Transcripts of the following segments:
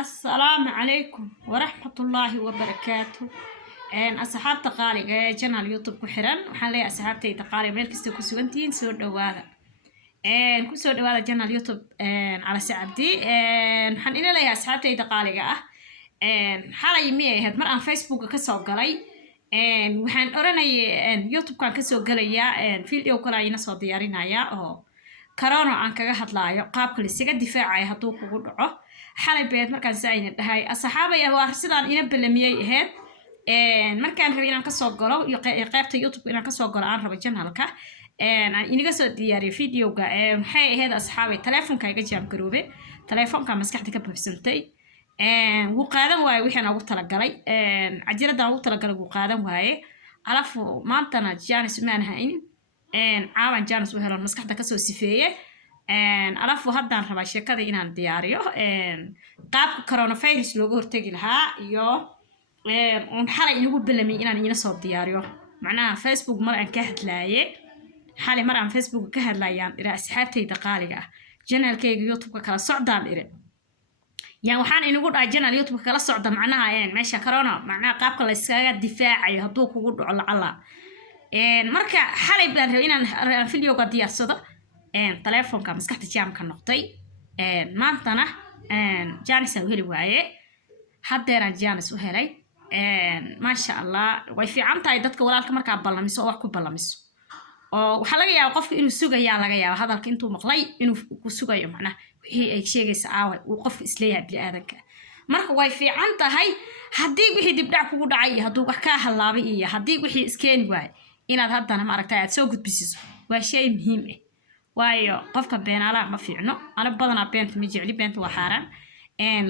السلام عليكم ورحمة الله وبركاته. أصحاب تقالي جنا اليوتيوب كحران وحنا أصحابتي تقالي ملكستو كسوانتين سود دوادا. كسود دوادا جنا اليوتيوب على سعبتي. حن إلى لي أصحابتي تقالي حالا يمي هاد مرة فيسبوك كسوق قلي. وحن أراني يوتيوب كان كسوق قليا فيديو كلاي نصو ديارنا يا أو كورونا عن كجا هتلاقي قاب كل سجى دفاعي هتوق وقطعه حالي بيت مركان سعيد هاي الصحابة يا وارسلان إنا بالمية هاد مركان ربينا كسوق قلوا يقابت يوتيوب إنا كسوق قلوا عن ربنا لك إني كسوق دياري فيديو جا هاي هذا أصحابي تلفون كايجا جام كروبي تلفون كان مسكت كبر بسنتي وقادم واي وحنا وقت لقلي عجلة دا وقت لقلي وقادم واي عرفوا ما أنتنا جانس مانها إني عاون جانس وهران مسكحدا كسو سيفيه عرفوا هدان ربا sheekada inaan diyaariyo qaabka coronavirus looga hortagi lahaa iyo on xalay inagu bilamay inaan ina soo diyaariyo macnaha Facebook mar aan ka hadlaaye xalay mar aan Facebook ka hadlaayaan ila asxaabtayda qaaliga ah channelkayga YouTube ka kala socdaan ire yaan waxaan inagu dhaay channel YouTube kala socda macnaha meesha corona macnaha qaabka la iskaga difaacayo haduu kugu dhaco lacala marka xalay baan rabay inaan video-ga diyaarsado telefoonka maskaxda jaamka noqday maantana jaanis aan heli waaye haddeeraan jaanis u helay maasha Allah way fiican tahay dadka walaalka markaa ballamiso oo wax ku ballamiso oo waxa laga yaabaa qofka inuu sugayaa laga yaabaa hadalka intuu maqlay inuu ku sugayo macnaha wixii ay sheegaysa aawa uu qofka isleeyahay bini'aadanka marka way fiican tahay haddii wixii dibdhac kugu dhacay iyo hadduu wax ka halaabay iyo haddii wixii iskeeni waay inaad haddana ma aragtay aad soo gudbisiso waa shay muhiim ah waayo qofka beenaala ma fiicno ana badana beenta ma jecli beenta waa xaraan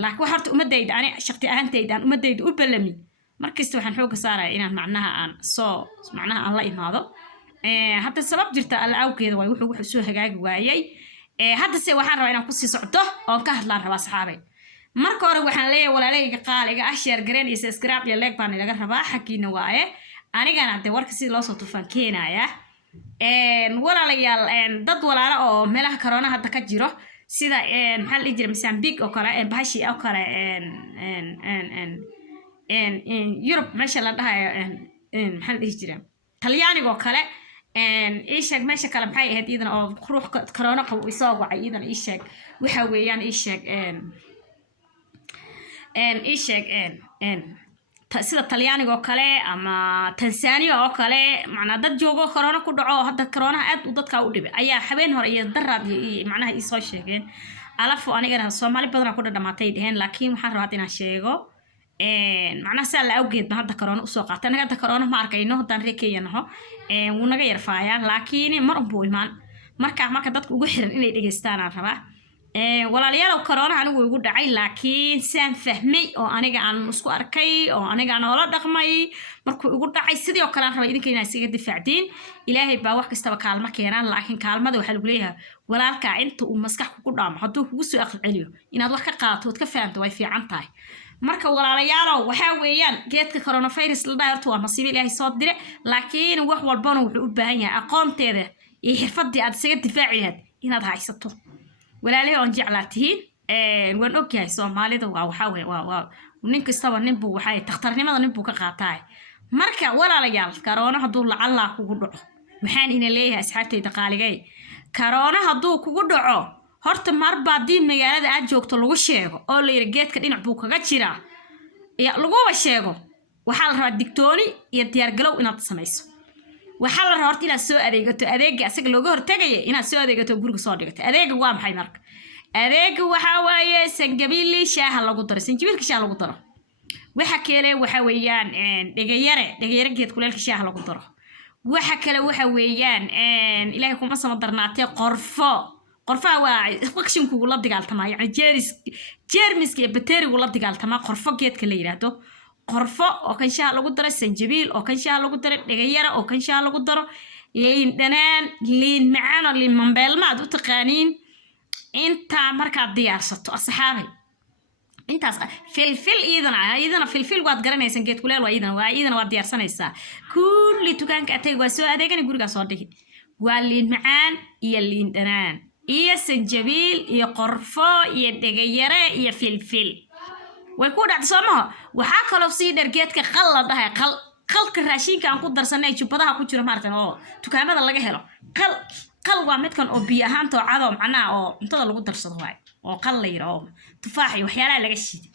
laakiin waxa horta umadayda ani shaqti ahaantayda aan umadayda u balami markasta waxaan xoog saarayaa inaan macnaha aan soo macnaha aan la imaado hadda sabab jirta alla awgeeda way wuxuu soo hagaagi waayay hadda se waxaan rabaa inaan ku sii socdo oo ka hadlaan rabaa saxaabay marka hore waxaan leeyahay walaalayga qaaliga ah share gareen iyo subscribe iyo like baan laga rabaa xaqiina waaye anigana de warka si loo soo tufan keenaya walaalayaal dad walaalo oo meelaha corona hadda ka jiro sida maxaa la jira Mozambique oo kale bahashi oo kale Europe meesha la dhahayo maxaa la jira Talyaaniga oo kale sheeg meesha kale maxay ahayd iidan oo ruux corona qabo isoo wacay iidan sheeg waxa weeyaan sheeg sida Talyaaniga oo kale ama Tansaaniya oo kale macna dad joogo corona ku dhaco hadda corona aad u dadka u dhibay ayaa habeen hore iyo daraad iyo macnaha i soo sheegeen alafu anigana Soomaali badan ku dhamaatay dhaheen laakiin waxaan rabaa inaan sheego macnaha sal la awgeed ma hadda corona u soo qaatay anaga hadda corona ma arkayno hadan reekaynaho wuu naga yarfaayaan laakiin mar un buu imaan marka dadku ugu xiran inay dhageystaan aan rabaa walaalayaal corona anigu ugu dhacay laakiin saan fahmay oo aniga aan isku arkay oo aniga aan wala dhaqmay markuu ugu dhacay sidoo kale aan rabaa idinka inay isaga difaacdiin ilaahay baa wax kastaba kaalmo keenan laakiin kaalmada waxa lagu leeyahay walaalka inta uu maskax ku dhaamo haduu kugu soo aqal celiyo inaad wax ka qaato oo ka fahanto way fiican tahay marka walaalayaal waxa weeyaan geedka coronavirus la dhaarto waa nasiib ilaahay soo diray laakiin wax walbana wuxuu u baahan yahay aqoonteeda iyo xirfadii aad isaga difaaciyaad inaad haysato walaalay on jeclaatihiin waan ogyahay Soomaalida waxa waa nin kastaba nin buu waxay takhtarnimada nin buu ka qaatay marka walaalayaal corona haduu lacala kugu dhaco waxaan ina leeyahay asxaabtayda qaaligay corona haduu kugu dhaco horta mar baadii magaalada aad joogto lagu sheego oo la yiri geedka dhinac buu kaga jiraa ya lagu sheego waxa la rabaa digtooni iyo diyaar galow inaad samayso waxa la rabaa inaad soo adeegato adeega asaga looga hortagay inaad soo adeegato guriga soo dhigato adeega waa maxay marka adeega waxa waaye sangabiil shaaha lagu daro sanjabiilka shaaha lagu daro waxa kale waxa weeyaan dhagayare geed kuleelka shaaha lagu daro waxa kale waxa weeyaan ilaahay kuma sama darnaatay qorfo waa qashinku la dagaaltama yani jeermiska iyo bakteeriga la dagaaltama qorfo geedka la yiraahdo qorfo oo kan shaaha lagu daro sanjabiil oo kan shaaha lagu daro dhagayare oo kan shaaha lagu daro liin dhanaan liin macaan liin mambeelma aad u taqaaniin inta marka diyaarsato asxaabay intaas filfil iidana filfil waad garanaysan geed kuleel waa iidana waa diyaarsanaysaa kulli dukaanka atay waa soo adeegana guriga soo dhigi waa liin macaan iyo liin dhanaan iyo sanjabiil iyo qorfo iyo dhagayare iyo filfil way ku dhacday Soomaa waxa kale oo sii dhargeedka qal dhahay qalka raashinka aan ku darsanay jubadaha ku jira maartan oo dukaamada laga helo qal waa midkan oo biyo ahaan too cado macnaa oo cuntada lagu darsado waay oo qal la yiraahdo tufaax iyo waxyaalaha laga shiiday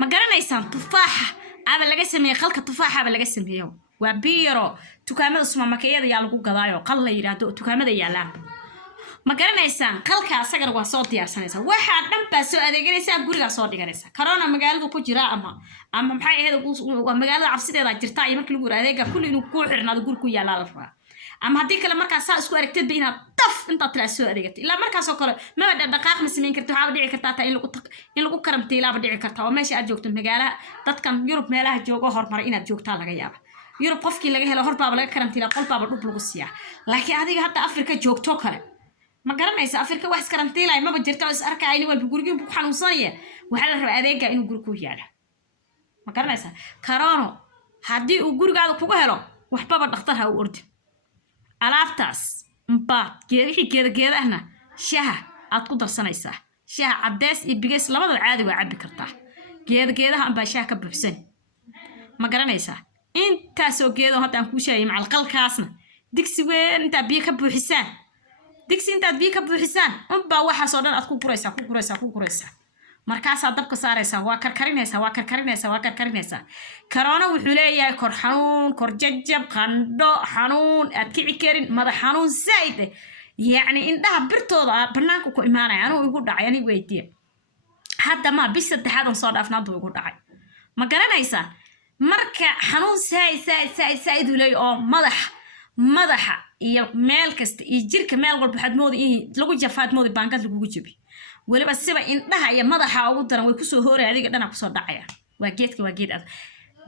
ma garanaysaan tufaaxa aba laga sameeyay qalka tufaaxa aba laga sameeyo waa biiro dukaamada supermarket-yada yaa lagu gadaayo qal la yiraahdo dukaamada yaalaan ma garanaysaan qalka asaga waa soo diyaarsanaysa waxa dhan baa soo adeeganaysa guriga soo dhiganaysa corona magaalada ku jira ama maxay ahayd magaalada cabsideeda jirta iyo markii lagu adeega kulli inuu ku xirnaado guriga yaala la rabaa ama hadii kale markaas saa isku aragtid ba inaad taf inta tira soo adeegatay ilaa markaas oo kale ma dhaqaaq ma sameyn karto waxa dhici kartaa in lagu karantiyo ilaa dhici kartaa oo meesha aad joogto magaalada dadkan Yurub meelaha joogo hormaray inaad joogtaa laga yaabo Yurub qofkii laga helo horbaaba laga karantiyo qolbaaba dhub lagu siiyaa laakiin adiga hadda Afrika joogto kale ma garanaysa Afrika wax karantiilay ma jirto is arkay in walba guriga ku xanuunsanaya waxa la rabaa adeega inuu guriga ku yaalo ma garanaysa corona hadii uu gurigaada kugu helo waxba dhakhtar ha u ordi alaabtaas geedahna shaha aad ku darsanaysaa shaha cadeys iyo bigeys labadaba caadi waa cabbi kartaa geedaha amba shaha ka buuxsan ma garanaysaa intaas oo geedo hadda aan ku sheegay macal qalkaasna digsi weyn inta biyo ka buuxisaan digsi intaad biyo ka buuxisaan amba waxa soo dhan aad ku guraysaa markaas aad dabka saaraysaa waa karkarinaysaa corona wuxuu leeyahay kor xanuun kor jajab qandho xanuun aad kici karin madax xanuun zaid yani indhaha birtooda banaanka ku imaanay anuu igu dhacay aniga weydiin hadda ma bis saddexaad soo dhaafnaad igu dhacay ma garanaysaa marka xanuun zaid u leeyahay oo madaxa iyo meel kasta iyo jirka meel walba waxaad moodi in lagu jafaad moodi baangad lagu jabi waliba siba indhaha iyo madaxa ugu daran way ku soo hooray adiga dhana ku soo dhacaya waa geed aad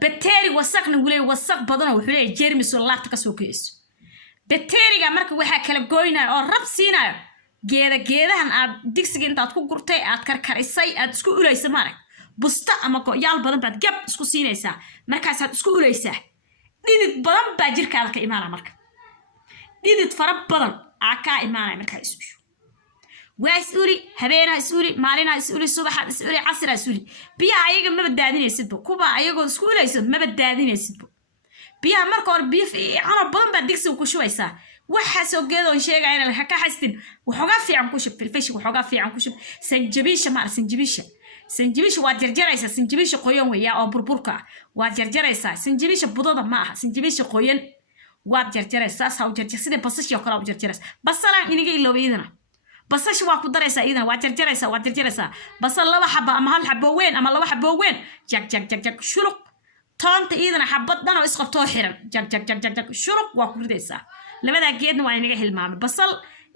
bacteria wasaqna wulay wasaq badan oo wuxuu leeyahay jeermis oo laabta ka soo geeyso bacteria marka waxa kala gooynaa oo rab siinayo geedahan aad digsiga intaad ku gurtay aad karkarisay aad isku ulaysa marag busta ama yaal badan baad gab isku siinaysaa markaas aad isku ulaysaa dhidid badan baa jirkaada ka imaana marka dhidid fara badan ka imaanay marka isku واسوري هبينا اسوري مالنا اسوري صباح اسوري عصر اسوري بيا ايغا ما بدادينيسد كوبا ايغو اسكوليسد ما بدادينيسد بيا markor beef ana badan ba digsi ku shubaysa waxa soo geedo sheegay in la ka xastin waxoga fiican ku shub filfish waxoga fiican ku shub sanjibisha waa jarjaraysa sanjibisha qoyan weeyaa oo burburka waa jarjaraysa sanjibisha budada ma aha sanjibisha qoyan waa jarjaraysa saw jarjar sida basasha kala jarjaraysa basala iniga iloobayna basasha waa ku daraysa idana waa jarjaraysa basal laba xaba ama hal xabo weyn ama laba xabo weyn jag shuruq toonta idana xabad dhan oo isqabtoo xiran jag shuruq waa ku ridaysa labada geedna waa inaga hilmaamay basal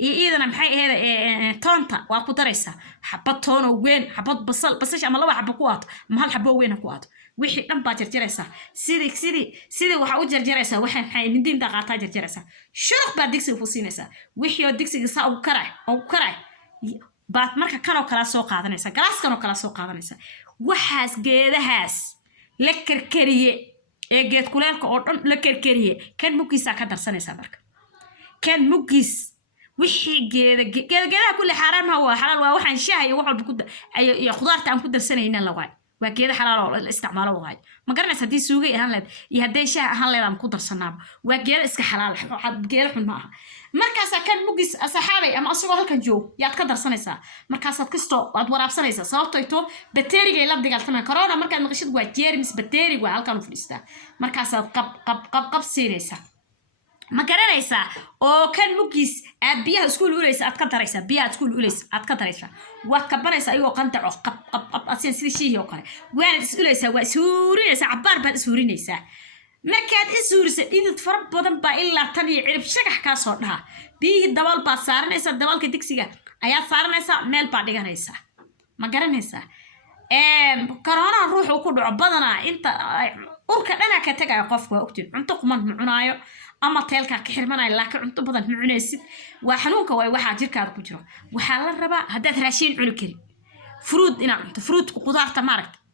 iyo idana maxay ahayd toonta waa ku daraysa xabad toon oo weyn xabad basasha ama laba xabo ku aad ama hal xabo weyn ku aad wixii dhan baa jarjaraysa sidii waxa u jarjaraysa waxaan maxay mindiinta qaataa jarjaraysa shuruq baa digsiga ku siinaysa wixii oo digsiga saa u karay baad marka kanoo kala soo qaadanaysa galaaskan oo kala soo qaadanaysa waxaas geedahaas la karkariye ee geed kuleelka oo dhan la karkariye kan mugiisa ka darsanaysa marka kan mugis wixii geedaha kulli xaraam waa xalaal waa waxaan shaahay iyo wax walba ku iyo khudaarta aan ku darsanayna la waay waa geeda xalaal oo la isticmaalo waay ma garanaysa hadii suugay ahaan leed iyo hadii shaah ahaan leed aan ku darsanaaba waa geeda iska xalaal geeda xun ma aha markaas kan mugis asxaabay ama asagoo halkan joog yaad ka darsanaysaa markaas aad kisto aad waraabsanaysaa sababtoo ito bacteria la dagaaltamay corona markaad maqashid waa germs bacteria waa halkan u fadhiistaa markaas aad qab siinaysaa ma garanaysaa oo kan mugis aad biyaha isku ulaysa aad ka daraysaa biyaha isku ulaysa aad ka daraysaa waa kabanaysaa ayuu qantaco qab asin sidii shii oo kale waan is ulaysaa waa suurinaysaa cabaar baad suurinaysaa markaad isuurisa dhidid fara badan baa ilaa tan iyo cirib shagax ka soo dhaha biyihii dabal baad saaranaysaa dabalka digsiga ayaad saaranaysaa meel baad dhiganaysaa ma garanaysaa corona ruuxu ku dhaco badanaa inta urka dhana ka tagay qofku waa ogtiin cunto quman ma cunaayo ama teelka ka xirmanay laakiin cunto badan ma cunaysid waa xanuunka way waxa jirkaada ku jiro waxa la rabaa hadaad raashin cuni karin fruit ina cunto fruitku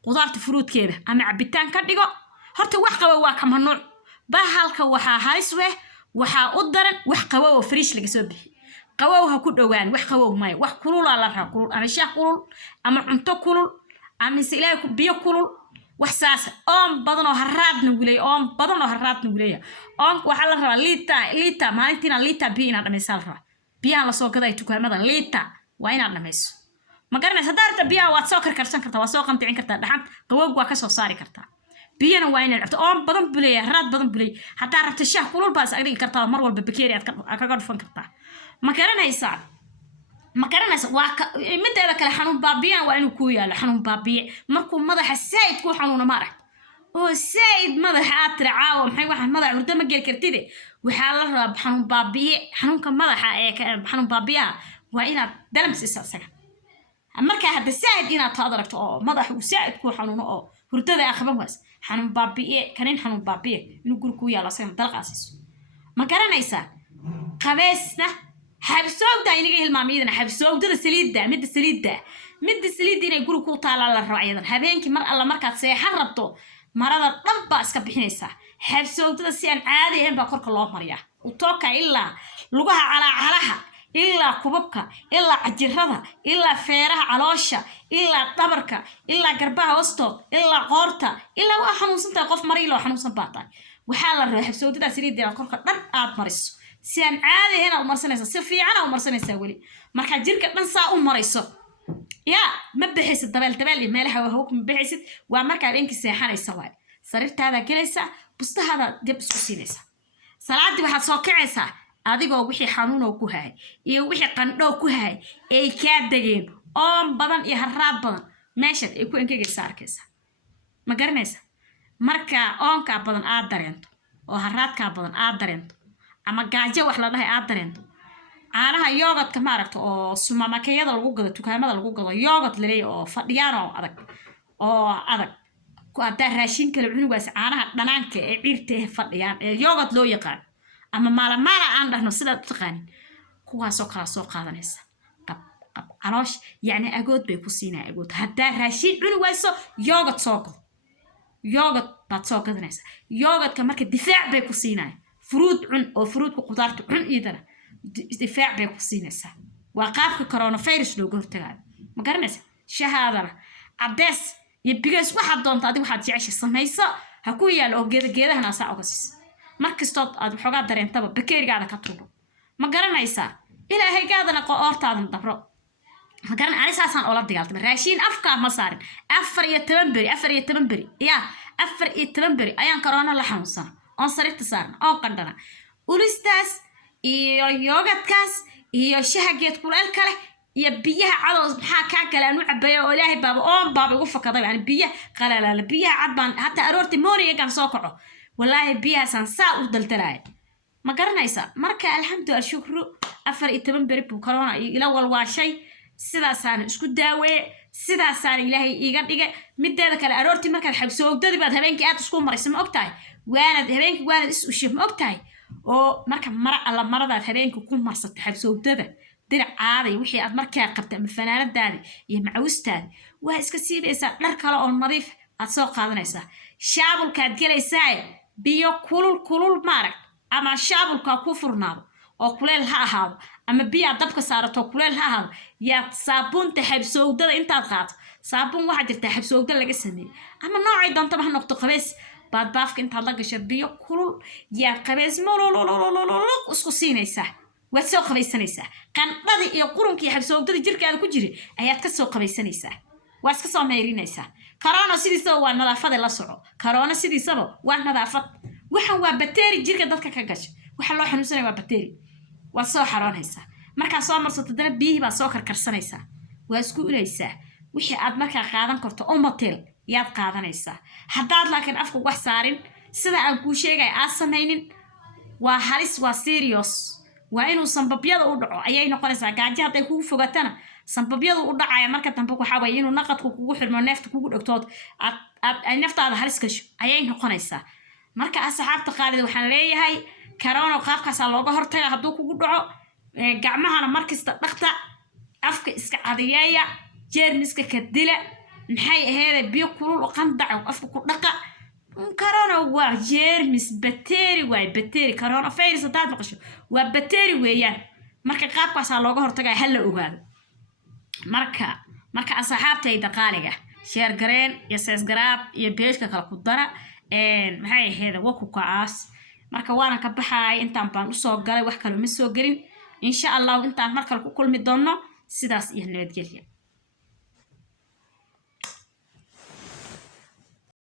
qudaarta fruitkeeda ama cabitaan ka dhigo horta wax qabo waa ka mamnuuc bahalka waxa halis waxa u daran wax qabo oo fresh laga soo bixi qabow ha ku dhawaan wax qabow may wax kulul la raaco kulul ama shaah kulul ama cunto kulul amise ilaahay biyo kulul wax saas oon badan oo haraadna gulay oon badan oo haraadna gulay oon waxa la rabaa liita maalintiina liita biyo inaad dhamaysaa la rabaa biyaha la soo gaday dukaamada liita waa inaad dhamayso ma garanaysa daarta biyaha waad soo karkarsan kartaa waa soo qanticin kartaa dhaxan qaboog waa ka soo saari kartaa biyana waa inaad cabto oon badan bulay haraad badan bulay hadaa rabta shaah kulul baas agdigi kartaa mar walba bakeeri aad kaga dhufan kartaa ma garanaysa waa mideeda kale xanuun baabiyan waa inuu ku yaalo xanuun baabiye markuu madaxa said ku xanuuna ma arag oo said madaxa aad tircaawo maxay waxa madaxa hurdo ma gel kartide waxa la rabaa xanuun baabiye xanuunka madaxa ee xanuun baabiyaha waa inaad dalams isaga marka hadda said inaad taad aragto oo madaxa uu said ku xanuuno oo hurdada aqban waas xanuun baabiye kanin xanuun baabiye inuu guri ku yaalo asaga dalqaasiso ma garanaysa qabeesna حبسوق ده ينقل الماميدنا حبسوق ده مد سليد إنه يقولوا كوتا على الرعي ده هبينك مر الله مركز سيحربته مرض ربع اسكبحنيسا حبسوق ده سيان عادي إن بقولك الله مريا وتوقع إلا لغها على عرها إلا كوبك إلا عجرها إلا فيرها علاشة إلا طبرك إلا قربها وسطه إلا قارته إلا واحد وصلت قف مريلا واحد وصلت باطل وحال الرعي حبسوق ده سليد ده بقولك ربع مريس سيان عادي هنا ومرسنيسا سفي أنا ومرسنيسا ولي مركا جيرك ننسى ومريسو يا ما بحيس الدبال مالها وهوك ما بحيس ومركا بينك سيحاني سوال صرفت هذا كليسا بست هذا دب سوسينيسا صلاة دي بحد سوكعيسا أديقو وحي حانونو كوهاي إيو وحي قندو كوهاي إي كادقين أم بدن إي هراب بدن ماشد إيكو إنكي ساركيسا ما قرنيسا مركا أونكا بدن آدارينتو وهرادكا بدن آدارينتو ama gaajo wax la dhahay aad dareento caanaha yogurtka ma aragto oo sumamakeyada lagu gado dukaamada lagu gado yogurt leeyahay oo fadhiyaan oo adag ku adaa raashin kale cunugaas caanaha dhanaanka ee ciirta fadhiyaan ee yogurt loo yaqaan ama maala aan dhahno sida taqaan kuwaas oo kala soo qaadanaysa qab caloosh yani agood bay ku siinaa agood hadaa raashin cunugayso yogurt soo gado yogurt baad soo gadanaysa yogurtka marka difaac bay ku siinaa فروت عن أو فروت وقطارت عن إيدنا دفاع بيقصينسا وقافك كورونا فيروس لو قلت لها ما قرنسا شهادة عبدس يبقى واحد دون تادي واحد تعيش السميسا هكويا لو جيدا هنا ساعة قصص مركز توت أدو حاجات درين تبا بكير قاعدة كتروبو ما قرنسا إلى هي قاعدة نقول أرتاد الدبرو ما قرن على أساس أنا أولاد قالت راشين أفكار مصارين أفر يتمنبري يا أفر يتمنبري أيان كورونا لحنوصنا on sarifta saarna oo qandana ulistaas iyo yogadkaas iyo shahageed kuleel kale iyo biyaha cadoos maxaa ka kale aanu cabayo oo ilaahay baaba ugu fakaday yani biyaha qalalaala biyaha cad baan hatta aroorti mooriga kan soo kaco wallahi biyaha san saa u daldalay ma garanaysa marka alxamdulillah shukru 14 beri buu corona ila walwaashay sidaasaan isku daawee sidaasaan ilaahay iiga dhigay mideeda kale aroorti marka xabsoogdadi baad habeenkii aad isku marayso ma ogtahay waanad habeenkii waanad is u shif ma ogtahay oo marka alla maradaad habeenkii ku marsatay xabsoogdada dirac aaday wixii aad markaa qabtay ama fanaanadaadi iyo macawistaadi waa iska siibaysaa dhar kale oo nadiif aad soo qaadanaysaa shaabulkaad gelaysaa biyo kulul maarag ama shaabulka ku furnaado oo kuleel ha ahaado ama biyo dabka saarato kuleel ha ahaado yaa saabuunta xabsoogdada intaad qaato saabuun waxa jirta xabsoogda laga sameeyay ama noocay doonto ma noqdo qabees baad baafka intaad la gasho biyo kulul yaa qabees isku siinaysaa waad soo qabaysanaysaa qandhadii iyo qurunkii xabsoogdada jirkaada ku jiray ayaad ka soo qabaysanaysaa waa iska soo meerinaysaa corona sidiisaba waa nadaafada la soco corona sidiisaba waa nadaafad waxan waa bacteria jirka dadka ka gashay waxa loo xanuunsanay waa bacteria waa soo xaroonaysaa markaa soo marsato dana biyihii baa soo karkarsanaysaa waa isku ulaysaa wixii aad markaa qaadan karto oo motel yaad qaadanaysaa haddaad laakiin afku wax saarin sida aan kuu sheegay aad samaynin waa halis waa serious waa inuu sanbabyada u dhaco ayay noqonaysaa gaajo hadday kugu fogatana sanbabyada u dhacaya marka dambe waxaa waye inuu naqadku kugu xirmo neefta kugu dhagtood aad naftaada halis gasho ayay noqonaysaa marka asxaabta qaalida waxaan leeyahay corona qaabkaasaa looga hortaga hadduu kugu dhaco gacmahana markasta dhaqta afka iska cadayeeya jeermiska ka dila maxay ahayd biyo kulul oo qandac afka ku dhaqa corona waa jeermis bacteria corona virus hadaad maqasho waa bacteria weeyaan marka qaabkaasaa looga hortagaa hal la ogaado marka asxaabtayda qaaliga share gareen iyo subscribe iyo page-ka kala ku dara maxay ahayd waku kaas marka waana ka baxay intaan baan u soo galay wax kale ma soo gelin insha Allah intaan markale ku kulmi doono sidaas iyo nabadgelyo